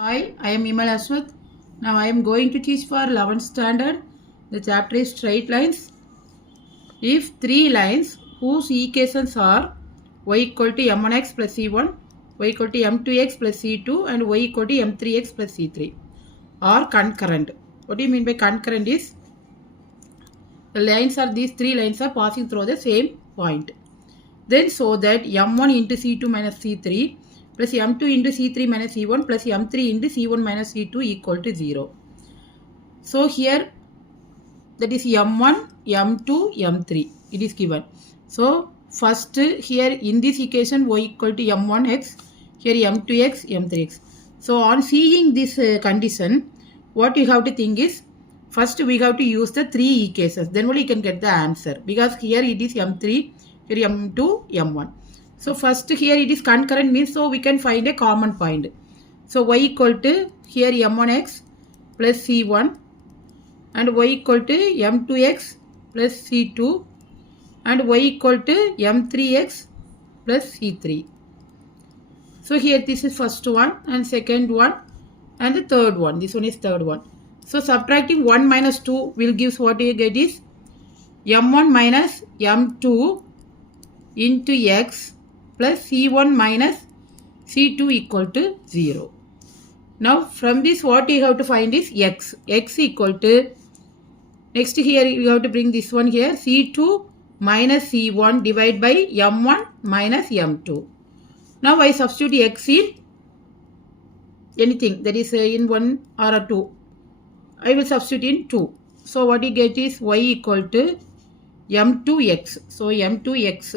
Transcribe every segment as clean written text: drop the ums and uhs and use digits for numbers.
Hi, I am Imal Ashwath. Now I am going to teach for 11th standard. The chapter is straight lines. If three lines whose equations are y equal to m1x plus c1, y equal to m2x plus c2 and y equal to m3x plus c3 are concurrent. What do you mean by concurrent is these three lines are passing through the same point. Then so that m1 into c2 minus c3 plus m2 into c3 minus c1 plus m3 into c1 minus c2 equal to 0. So here that is m1, m2, m3 it is given. So first here in this equation y equal to m1x, here m2x, m3x. So on seeing this condition, what you have to think is first we have to use the three equations, then only you can get the answer, because here it is m3, here m2, m1. So first here it is concurrent means, so we can find a common point. So y equal to here m1x plus c1 and y equal to m2x plus c2 and y equal to m3x plus c3. So here this is first one and second one and the third one. This one is third one. So subtracting 1 minus 2 will give what you get is m1 minus m2 into x plus c1 minus c2 equal to 0. Now from this what you have to find is x. X equal to, next here you have to bring this one here, c2 minus c1 divided by m1 minus m2. Now I substitute x in anything that is in 1 or a 2. I will substitute in 2. So what you get is y equal to m2x. So m2x,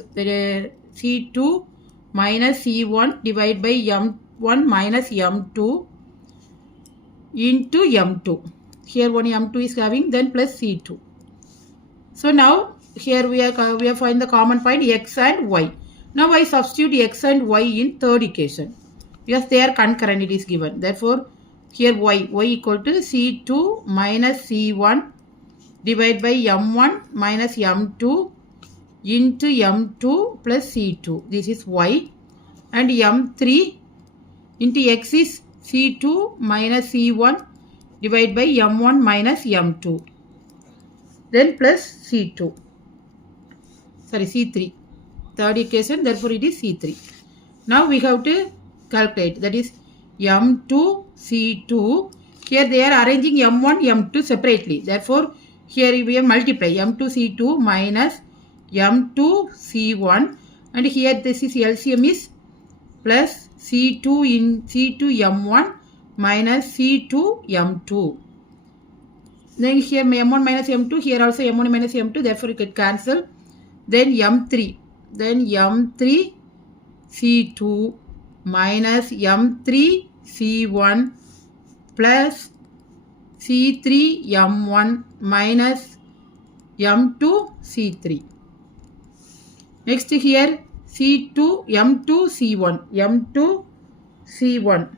c2 minus c1 divided by m1 minus m2 into m2. Here one m2 is having, then plus c2. So now here we are find the common point x and y. Now I substitute x and y in third equation because they are concurrent, it is given. Therefore here y equal to c2 minus c1 divided by m1 minus m2 into m2 plus c2. This is y. And m3 into x is c2 minus c1 divided by m1 minus m2. Then plus c2. Sorry, c3. Third equation, therefore it is c3. Now we have to calculate, that is m2, c2. Here they are arranging m1, m2 separately. Therefore here we have multiply m2, c2 minus m2, c1. And here this is LCM is plus c2 in c2 m1 minus c2 m2. Then here m1 minus m2, here also m1 minus m2, therefore it get cancelled. Then m3, then m3 c2 minus m3 c1 plus c3 m1 minus m2 c3. Next here c2 m2 c1, m2 c1,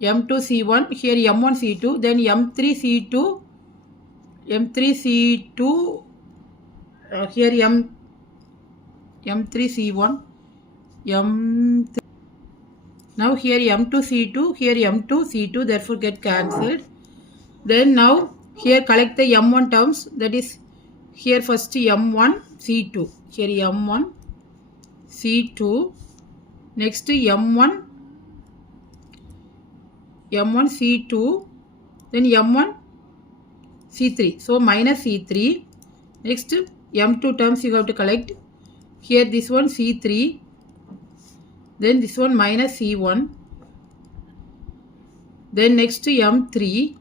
m2 c1, here m1 c2, then m3 c2, m3 c2, here m3 c1, m3. Now here m2 c2, here m2 c2, therefore get cancelled. Then now here collect the m1 terms, that is here first m1 c2, here m1 c2, next m1 c2, then m1 c3, so minus c3. Next m2 terms you have to collect, here this one c3, then this one minus c1, then next m3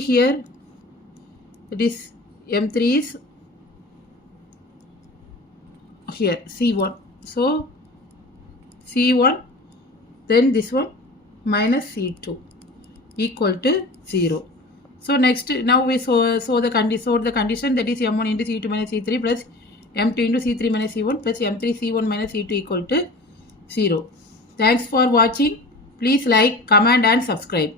here, it is m3 is here c1, so c1, then this one minus c2 equal to 0. So next now we saw the condition, that is m1 into c2 minus c3 plus m2 into c3 minus c1 plus m3 c1 minus c2 equal to 0. Thanks for watching. Please like, comment and subscribe.